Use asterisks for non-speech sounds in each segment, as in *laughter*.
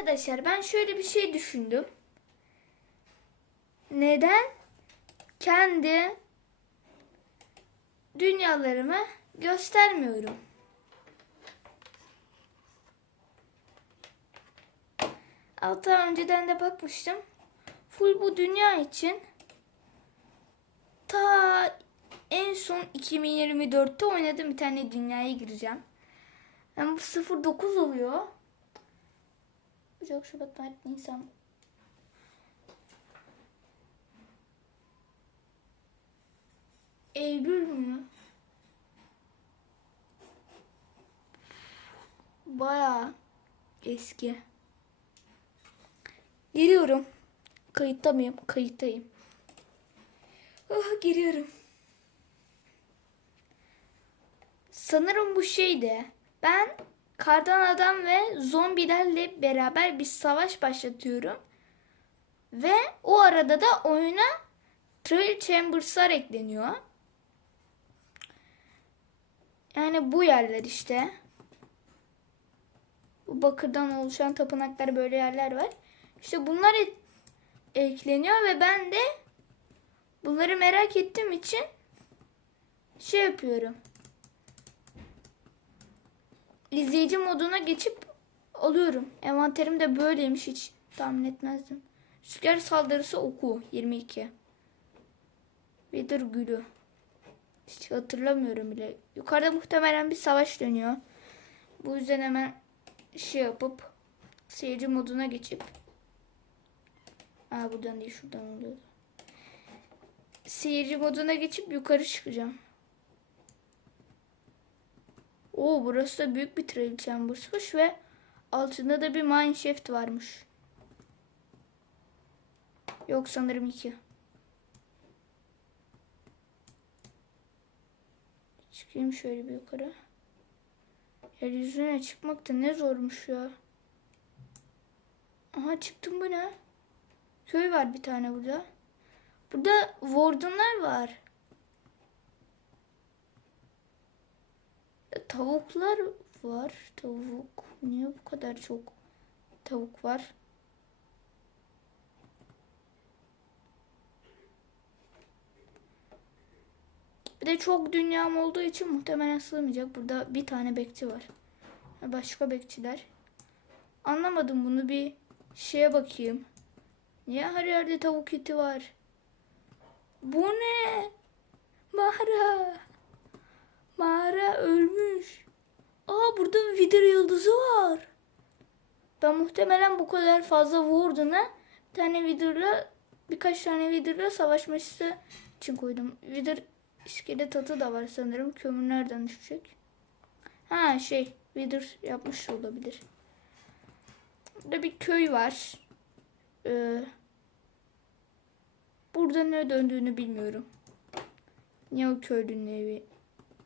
Arkadaşlar ben şöyle bir şey düşündüm. Neden kendi dünyalarımı göstermiyorum? Hatta önceden de bakmıştım. Full bu dünya için ta en son 2024'te oynadığım bir tane dünyaya gireceğim. Yani bu 09 oluyor. Ocak, Şubat, Mart, Nisan. Eylül mü? Baya eski. Giriyorum. Kayıtta mıyım? Kayıttayım. Oh, giriyorum. Sanırım bu şeydi. Ben kardan adam ve zombilerle beraber bir savaş başlatıyorum. Ve o arada da oyuna Trail Chambers'lar ekleniyor. Yani bu yerler işte. Bu bakırdan oluşan tapınaklar böyle yerler var. İşte bunlar et- ekleniyor ve ben de bunları merak ettiğim için şey yapıyorum. İzleyici moduna geçip alıyorum. Envanterim de böyleymiş hiç tahmin etmezdim. Sünger saldırısı oku 22. Wither gülü. Hiç hatırlamıyorum bile. Yukarıda muhtemelen bir savaş dönüyor. Bu yüzden hemen şey yapıp seyirci moduna geçip Aa buradan değil şuradan oluyor. Seyirci moduna geçip yukarı çıkacağım. Oo burası da büyük bir trail chambers'mış ve altında da bir mineshaft varmış. Yok sanırım iki. Çıkayım şöyle bir yukarı. Yeryüzüne çıkmak da ne zormuş ya. Aha çıktım bu ne? Köy var bir tane burada. Burada wardenlar var. Tavuklar var. Tavuk. Niye bu kadar çok tavuk var? Bir de çok dünyam olduğu için muhtemelen sığmayacak. Burada bir tane bekçi var. Başka bekçiler. Anlamadım bunu bir şeye bakayım. Niye her yerde tavuk eti var? Bu ne? Mağara. Mağara ölmüş. Aa burada Wither yıldızı var. Ben muhtemelen bu kadar fazla Warden'a bir tane Wither'la birkaç tane Wither'la savaşması için koydum. Wither iskelet atı da var sanırım. Kömür nereden düşecek? Ha şey Wither yapmış olabilir. Burada bir köy var. Ee, burada ne döndüğünü bilmiyorum. Niye o köylünün evi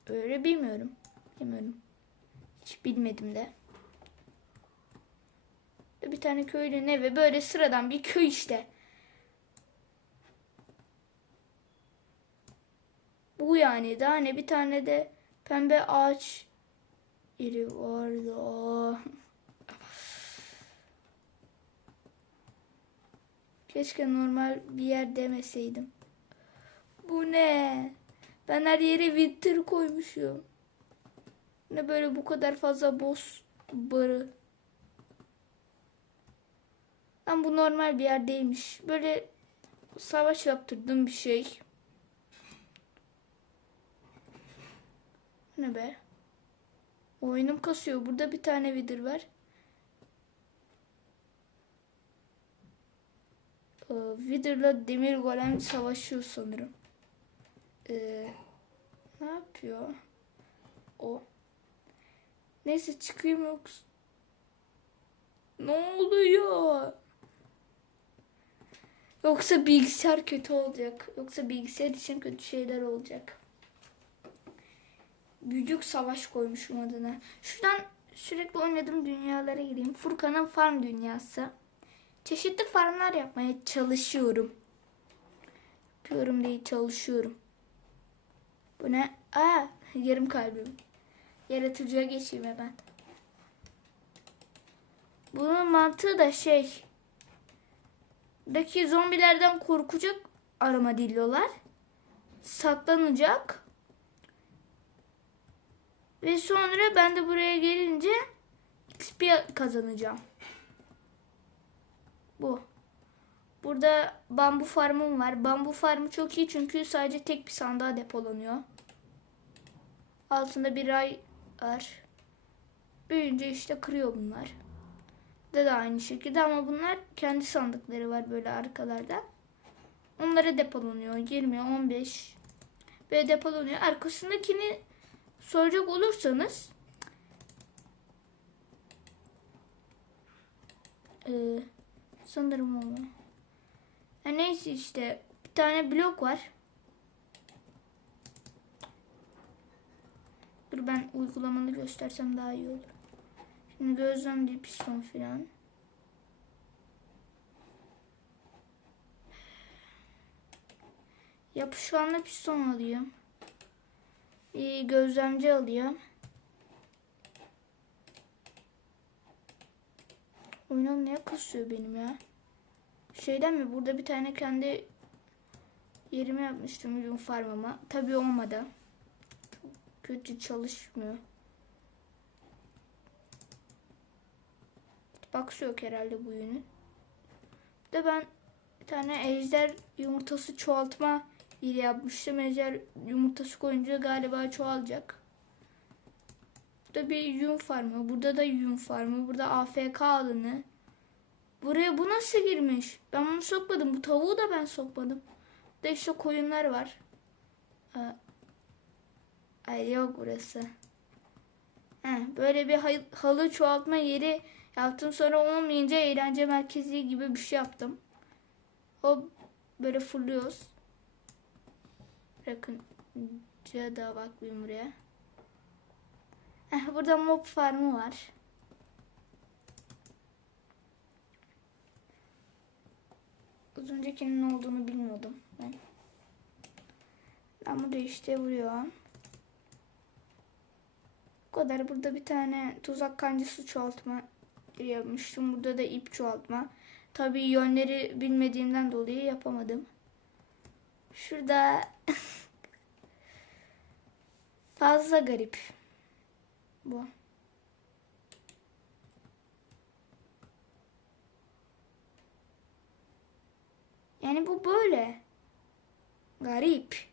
öyle bilmiyorum. Bilmiyorum. Hiç bilmedim de. Bir tane köylünün evi böyle sıradan bir köy işte. Bu yani daha ne bir tane de pembe ağaç yeri vardı. Keşke normal bir yer demeseydim. Bu ne? Ben her yere winter koymuşum. Ne böyle bu kadar fazla boss barı. Lan bu normal bir yer değilmiş. Böyle savaş yaptırdım bir şey. Ne be? Oyunum kasıyor. Burada bir tane vidir var. Ee, Wither'la demir golem savaşıyor sanırım. Ee, ne yapıyor? O. Neyse çıkayım yoksa. Ne oluyor? Yoksa bilgisayar kötü olacak. Yoksa bilgisayar için kötü şeyler olacak. Büyük savaş koymuşum adına. Şuradan sürekli oynadığım dünyalara gireyim. Furkan'ın farm dünyası. Çeşitli farmlar yapmaya çalışıyorum. Yapıyorum değil çalışıyorum. Bu ne? Aa yarım kalbim. Yaratıcıya geçeyim hemen. Bunun mantığı da şey. Daki zombilerden korkacak armadillolar. Saklanacak. Ve sonra ben de buraya gelince XP kazanacağım. Bu. Burada bambu farmım var. Bambu farmı çok iyi çünkü sadece tek bir sandığa depolanıyor. Altında bir ay var. Büyüyünce işte kırıyor bunlar. Da da aynı şekilde ama bunlar kendi sandıkları var böyle arkalarda. Onlara depolanıyor. 20, 15 ve depolanıyor. Arkasındakini soracak olursanız ee, sanırım o. Ha, neyse işte bir tane blok var. Dur ben uygulamanı göstersem daha iyi olur. Şimdi gözlemli piston filan. Yapışkanlı piston alıyorum. Bir gözlemci alıyorum. Oyunum niye kasıyor benim ya? Şeyden mi? Burada bir tane kendi yerimi yapmıştım ürün farmama. Tabii olmadı. Kötü çalışmıyor. Baksı yok herhalde bu ürünün. Bir de ben bir tane ejder yumurtası çoğaltma yeri yapmıştım. Ejder yumurtası koyunca galiba çoğalacak. Burada bir yün farmı. Burada da yün farmı. Burada AFK alanı. Buraya bu nasıl girmiş? Ben bunu sokmadım. Bu tavuğu da ben sokmadım. Burada işte koyunlar var. Ay yok burası. Heh, böyle bir halı çoğaltma yeri yaptım. Sonra olmayınca eğlence merkezi gibi bir şey yaptım. O böyle fırlıyoruz. Bakın da bakayım buraya. Heh, burada mob farmı var. Az öncekinin olduğunu bilmiyordum ben. Ben burada işte vuruyorum. Kadar. Burada bir tane tuzak kancası çoğaltma yapmıştım. Burada da ip çoğaltma. Tabii yönleri bilmediğimden dolayı yapamadım. Şurada *laughs* fazla garip. Bu. Yani bu böyle. Garip.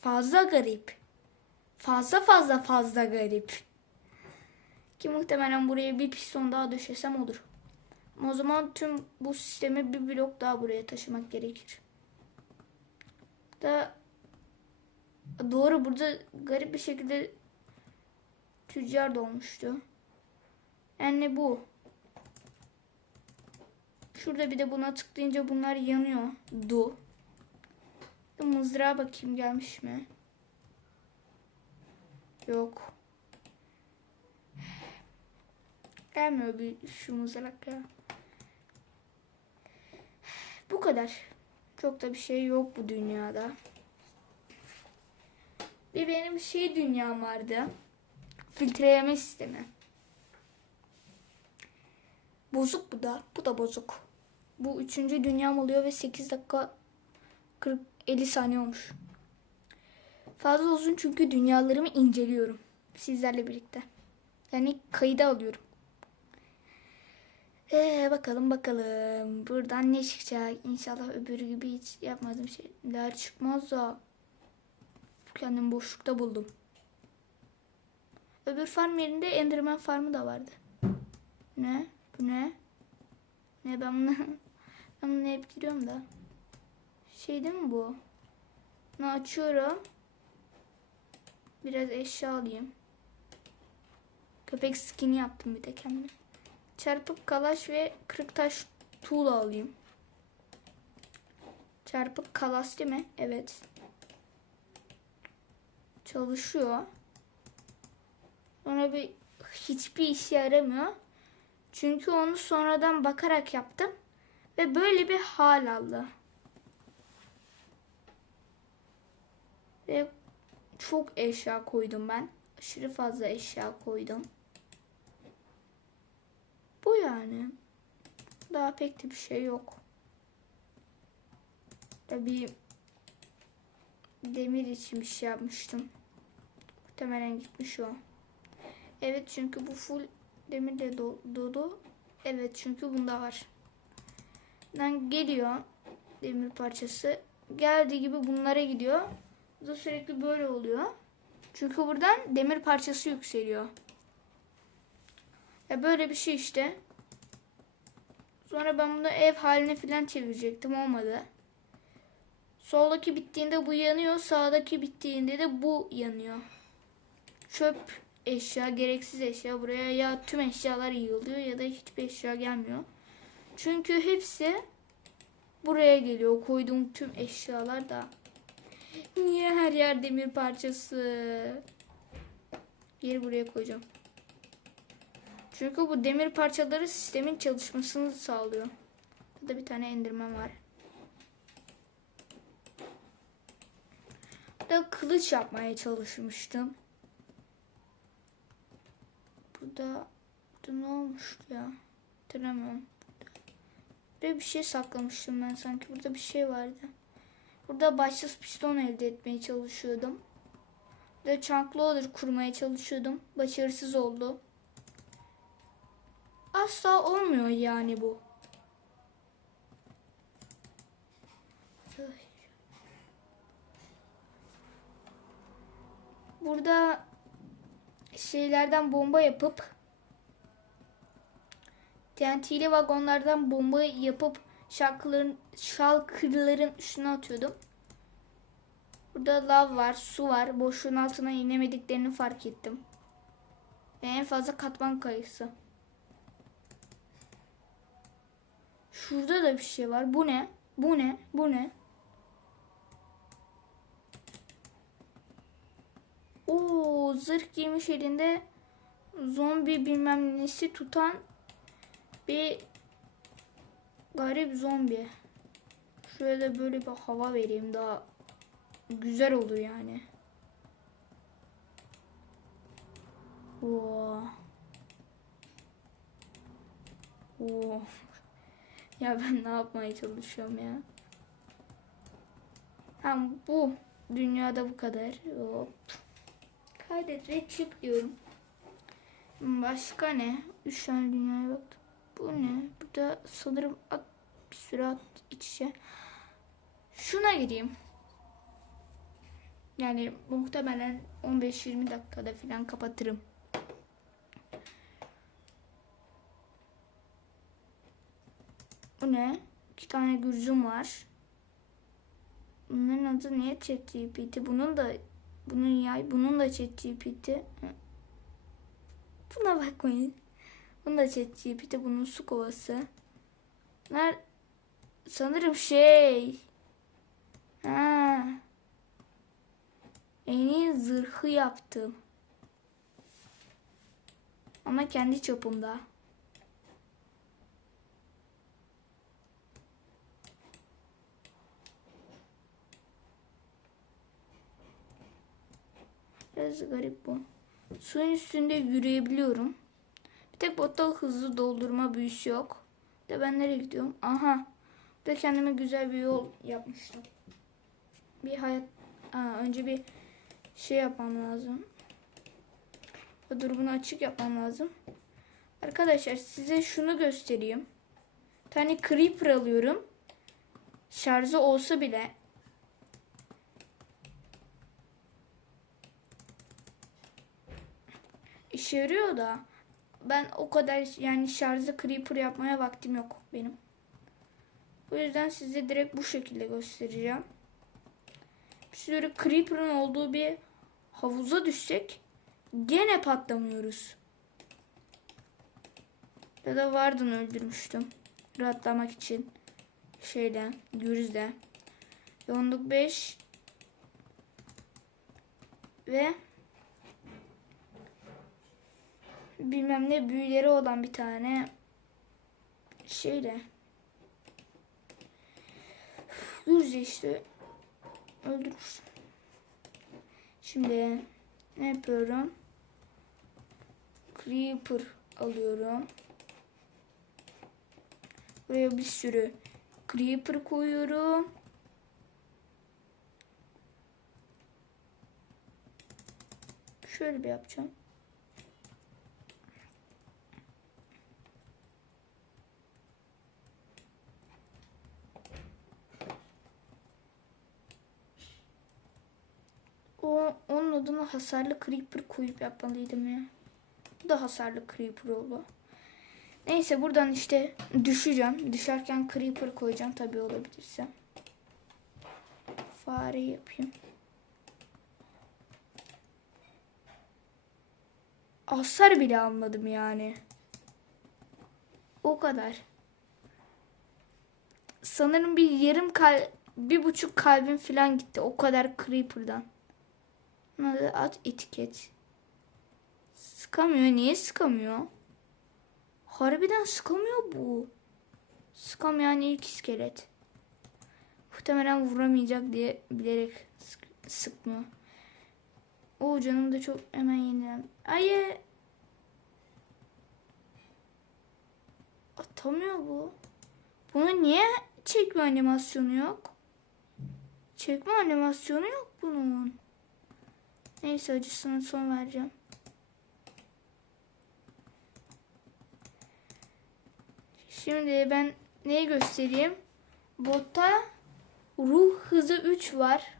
Fazla garip. Fazla fazla fazla garip. Ki muhtemelen buraya bir piston daha döşesem olur. Ama o zaman tüm bu sistemi bir blok daha buraya taşımak gerekir. Da doğru burada garip bir şekilde tüccar dolmuştu. Yani bu. Şurada bir de buna tıklayınca bunlar yanıyor. Du. Mızrağa bakayım gelmiş mi? Yok. Gelmiyor bir şu mızrak ya. Bu kadar. Çok da bir şey yok bu dünyada. Bir benim şey dünyam vardı. Filtreleme sistemi. Bozuk bu da. Bu da bozuk. Bu üçüncü dünyam oluyor ve 8 dakika 40 50 saniye olmuş. Fazla uzun çünkü dünyalarımı inceliyorum. Sizlerle birlikte. Yani kayıda alıyorum. Ee, bakalım bakalım. Buradan ne çıkacak? İnşallah öbürü gibi hiç yapmadığım şeyler çıkmaz da. Kendimi boşlukta buldum. Öbür farm yerinde Enderman farmı da vardı. Ne? Bu ne? Ne ben bunu *laughs* ben bunu hep giriyorum da. Şey değil mi bu? Bunu açıyorum. Biraz eşya alayım. Köpek skin'i yaptım bir de kendime. Çarpık kalaş ve kırık taş tuğla alayım. Çarpık kalas değil mi? Evet. Çalışıyor. Sonra bir hiçbir işe yaramıyor. Çünkü onu sonradan bakarak yaptım. Ve böyle bir hal aldı. Ve çok eşya koydum ben. Aşırı fazla eşya koydum. Bu yani. Daha pek de bir şey yok. Tabii demir için bir şey yapmıştım. Muhtemelen gitmiş o. Evet çünkü bu full demirle do- dolu. Evet çünkü bunda var. Ben geliyor demir parçası. Geldiği gibi bunlara gidiyor. Bu da sürekli böyle oluyor. Çünkü buradan demir parçası yükseliyor. Ya böyle bir şey işte. Sonra ben bunu ev haline falan çevirecektim olmadı. Soldaki bittiğinde bu yanıyor, sağdaki bittiğinde de bu yanıyor. Çöp eşya, gereksiz eşya buraya ya tüm eşyalar yığılıyor ya da hiçbir eşya gelmiyor. Çünkü hepsi buraya geliyor. Koyduğum tüm eşyalar da. Niye her yer demir parçası? Geri buraya koyacağım. Çünkü bu demir parçaları sistemin çalışmasını sağlıyor. Burada bir tane endirmen var. Burada kılıç yapmaya çalışmıştım. Burada, burada ne olmuştu ya? Hatırlamıyorum. Burada bir şey saklamıştım ben sanki. Burada bir şey vardı. Burada başsız piston elde etmeye çalışıyordum. Burada chunk loader kurmaya çalışıyordum. Başarısız oldu. Asla olmuyor yani bu. Burada şeylerden bomba yapıp TNT'li vagonlardan bomba yapıp şarkıların şalkırların üstüne atıyordum. Burada lav var, su var. Boşluğun altına inemediklerini fark ettim. Ve en fazla katman kayısı. Şurada da bir şey var. Bu ne? Bu ne? Bu ne? Oo, zırh giymiş elinde zombi bilmem nesi tutan bir garip zombi. Şöyle böyle bir hava vereyim daha güzel olur yani. Oo. Oo. *laughs* Ya ben ne yapmaya çalışıyorum ya? Tamam bu dünyada bu kadar. Hop. Kaydet ve çık diyorum. Başka ne? Üç tane dünyaya baktım. Bu ne? Burada sanırım at, bir sürü at iç içe. Şuna gireyim. Yani muhtemelen 15-20 dakikada falan kapatırım. Bu ne? İki tane gürzüm var. Bunların adı niye ChatGPT? Bunun da bunun yay, bunun da ChatGPT. Buna bakmayın. Bunun da ChatGPT, bunun su kovası. Bunlar sanırım şey. Ha. En iyi zırhı yaptım. Ama kendi çapımda. Biraz garip bu. Suyun üstünde yürüyebiliyorum. Bir tek botta hızlı doldurma büyüsü yok. De ben nereye gidiyorum? Aha. De kendime güzel bir yol yapmıştım. Bir hayat... Aa, önce bir şey yapmam lazım. Dur bunu açık yapmam lazım. Arkadaşlar size şunu göstereyim. Bir tane creeper alıyorum. Şarjı olsa bile işe yarıyor da ben o kadar yani şarjlı creeper yapmaya vaktim yok benim. O yüzden size direkt bu şekilde göstereceğim. Sürü creeper'ın olduğu bir havuza düşsek gene patlamıyoruz. Ya da Varden öldürmüştüm. Rahatlamak için. Şeyle, gürzle. Yoğunluk 5 ve bilmem ne büyüleri olan bir tane şeyle Gürze işte öldürmüş. Şimdi ne yapıyorum? Creeper alıyorum. Buraya bir sürü creeper koyuyorum. Şöyle bir yapacağım. O, onun adına hasarlı creeper koyup yapmalıydım ya. Bu da hasarlı creeper oldu. Neyse buradan işte düşeceğim. Düşerken creeper koyacağım tabii olabilirse. Fare yapayım. Hasar bile almadım yani. O kadar. Sanırım bir yarım kal bir buçuk kalbim falan gitti. O kadar creeper'dan. Nerede at etiket. Sıkamıyor. Niye sıkamıyor? Harbiden sıkamıyor bu. Sıkamayan ilk iskelet. Muhtemelen vuramayacak diye bilerek sık sıkmıyor. O canım da çok hemen yenilen. Ay. Atamıyor bu. Bunun niye çekme animasyonu yok? Çekme animasyonu yok bunun. Neyse acısına son vereceğim. Şimdi ben neyi göstereyim? Botta ruh hızı 3 var.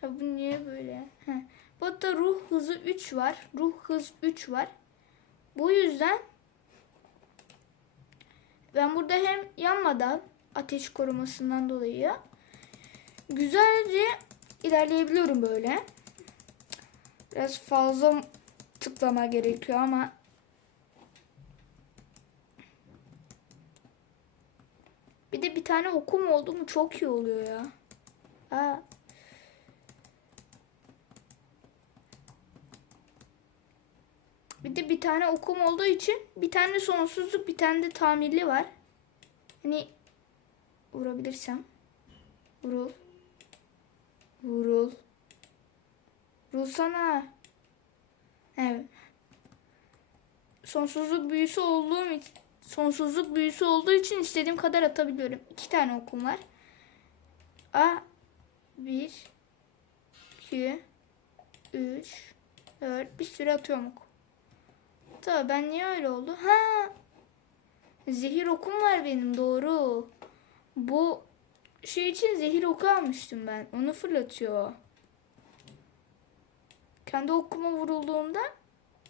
Ha bu niye böyle? Heh. Botta ruh hızı 3 var. Ruh hız 3 var. Bu yüzden ben burada hem yanmadan ateş korumasından dolayı güzelce ilerleyebiliyorum böyle. Biraz fazla tıklama gerekiyor ama bir de bir tane okum oldu mu çok iyi oluyor ya. Aa. Bir de bir tane okum olduğu için bir tane sonsuzluk bir tane de tamirli var. Hani vurabilirsem. Vurul. Vurul. Vurulsana. Evet. Sonsuzluk büyüsü olduğum için sonsuzluk büyüsü olduğu için istediğim kadar atabiliyorum. İki tane okum var. A bir iki üç dört bir sürü atıyorum ok. Tabii ben niye öyle oldu? Ha. Zehir okum var benim doğru. Bu şey için zehir oku almıştım ben. Onu fırlatıyor. Kendi okuma vurulduğumda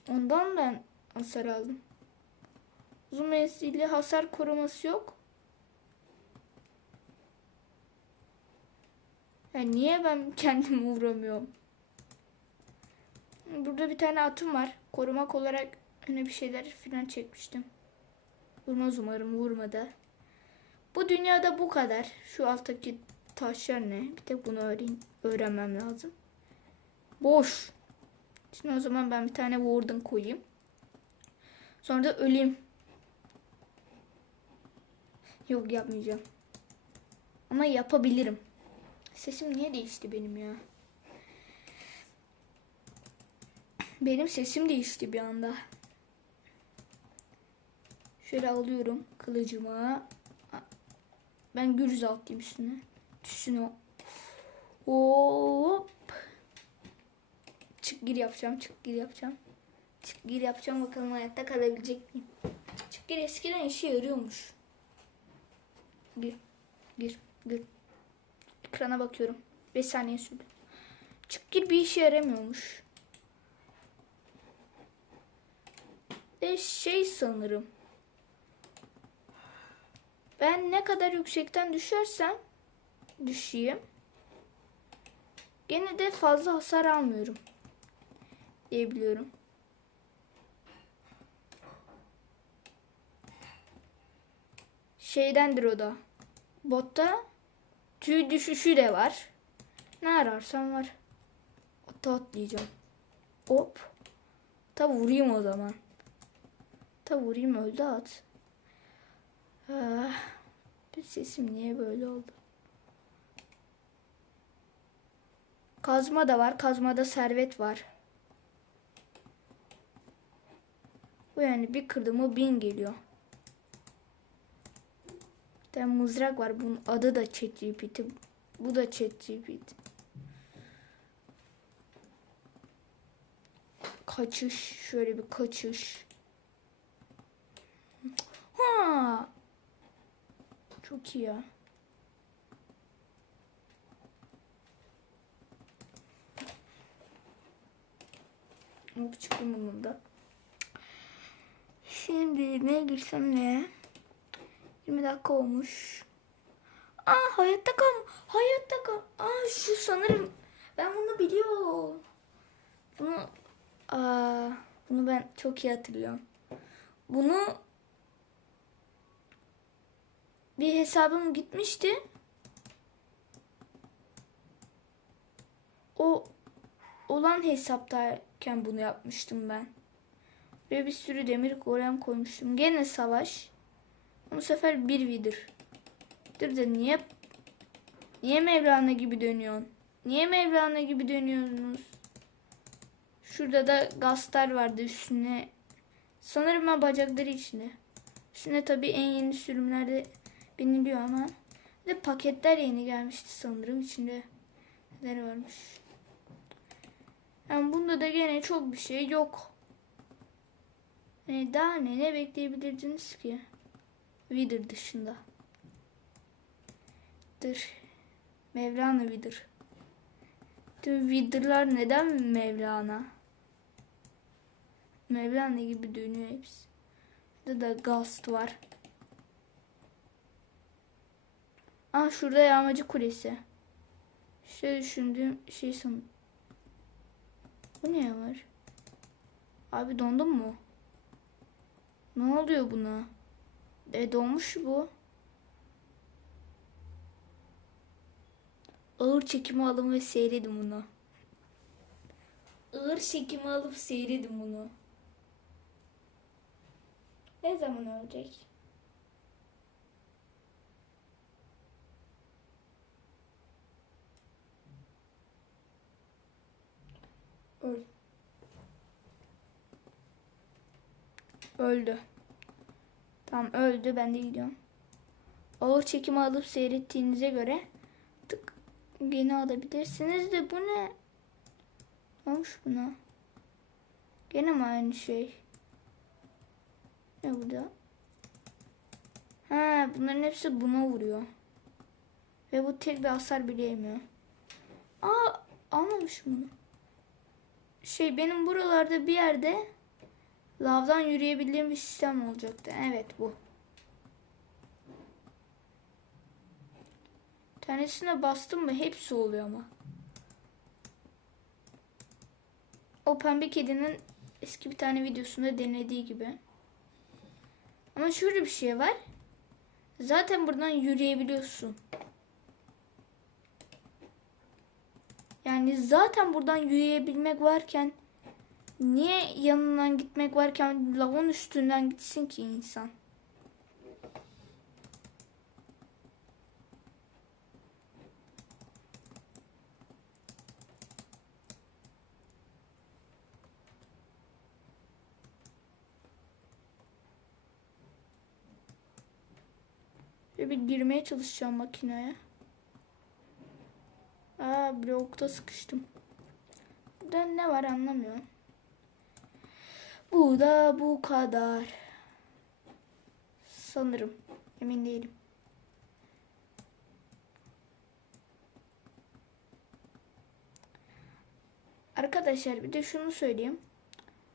ondan ben hasar aldım. Uzun menzilli hasar koruması yok. Yani niye ben *laughs* kendimi vuramıyorum? Burada bir tane atım var. Korumak olarak hani bir şeyler falan çekmiştim. Vurmaz umarım vurmadı. Bu dünyada bu kadar. Şu alttaki taşlar ne? Bir tek bunu öğren öğrenmem lazım. Boş. Şimdi o zaman ben bir tane warden koyayım. Sonra da öleyim. Yok yapmayacağım. Ama yapabilirim. Sesim niye değişti benim ya? Benim sesim değişti bir anda. Şöyle alıyorum kılıcımı. Ben gürüz atlayayım üstüne. O. Hop. Çık gir yapacağım. Çık gir yapacağım. Çık gir yapacağım. Bakalım hayatta kalabilecek miyim? Çık gir eskiden işe yarıyormuş. Gir. Gir. Gir. Ekrana bakıyorum. 5 saniye sürdü. Çık gir bir işe yaramıyormuş. Ve şey sanırım. Ben ne kadar yüksekten düşersem düşeyim. Gene de fazla hasar almıyorum. Diyebiliyorum. Şeydendir o da. Botta tüy düşüşü de var. Ne ararsam var. Ata atlayacağım. Hop. Ta vurayım o zaman. Ta vurayım öldü at. Ah, bir sesim niye böyle oldu? Kazma da var. Kazmada servet var. Bu yani bir kırdımı bin geliyor. tane mızrak var. Bunun adı da ChatGPT. Bu da ChatGPT. Kaçış. Şöyle bir kaçış. Ha. Çok iyi ya. Hop çıktım bunun da. Şimdi ne girsem ne? 20 dakika olmuş. Aa hayatta kal. Hayatta kal. Aa şu sanırım ben bunu biliyorum. Bunu aa bunu ben çok iyi hatırlıyorum. Bunu bir hesabım gitmişti. O olan hesaptayken bunu yapmıştım ben. Ve bir sürü demir golem koymuştum. Gene savaş. Bu sefer bir vidir. Dur da niye niye Mevlana gibi dönüyorsun? Niye Mevlana gibi dönüyorsunuz? Şurada da gastar vardı üstüne. Sanırım ben bacakları içinde. Üstüne tabii en yeni sürümlerde biniliyor ama. Bir de paketler yeni gelmişti sanırım içinde. Neler varmış. Yani bunda da gene çok bir şey yok. Yani daha ne, ne bekleyebilirdiniz ki? Wither dışında. Dır. Mevlana Wither. Tüm Wither'lar neden Mevlana? Mevlana gibi dönüyor hepsi. Burada da Gast var. Aa şurada yağmacı kulesi. İşte düşündüğüm şey sanırım. Bu ne var? Abi dondun mu? Ne oluyor buna? E donmuş bu. Ağır çekimi alın ve seyredin bunu. Ağır çekimi alıp seyredin bunu. Ne zaman ölecek? Öl. Öldü. Tamam öldü ben de gidiyorum. Ağır çekimi alıp seyrettiğinize göre tık gene alabilirsiniz de bu ne? Ne olmuş buna? Gene mi aynı şey? Ne burada? Ha bunların hepsi buna vuruyor. Ve bu tek bir hasar bile yemiyor. Aa almamış bunu. Şey benim buralarda bir yerde lavdan yürüyebildiğim bir sistem olacaktı. Evet bu. Tanesine bastım mı hepsi oluyor ama. O pembe kedinin eski bir tane videosunda denediği gibi. Ama şöyle bir şey var. Zaten buradan yürüyebiliyorsun. Yani zaten buradan yürüyebilmek varken niye yanından gitmek varken lavın üstünden gitsin ki insan? Ve bir girmeye çalışacağım makineye. Blokta sıkıştım. Burada ne var anlamıyorum. Bu da bu kadar. Sanırım. Emin değilim. Arkadaşlar bir de şunu söyleyeyim.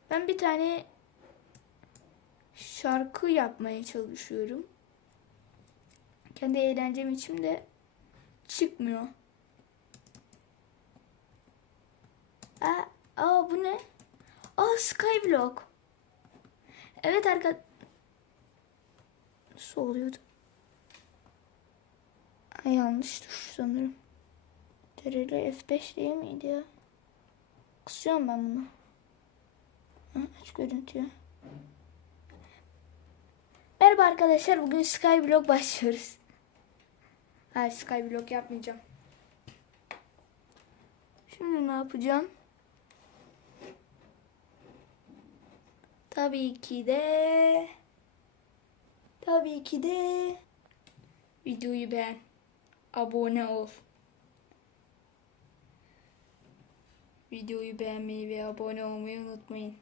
Ben bir tane şarkı yapmaya çalışıyorum. Kendi eğlencem için de çıkmıyor. Aa, aa bu ne? Aa Skyblock. Evet arkadaşlar. Nasıl oluyordu? Ay, yanlış tuş sanırım. TRL F5 değil miydi ya? Kısıyorum ben bunu. Aç görüntüyü. Merhaba arkadaşlar. Bugün Skyblock başlıyoruz. Hayır Skyblock yapmayacağım. Şimdi ne yapacağım? Tabii ki de tabii ki de Videoyu beğen. Abone ol. Videoyu beğenmeyi ve abone olmayı unutmayın.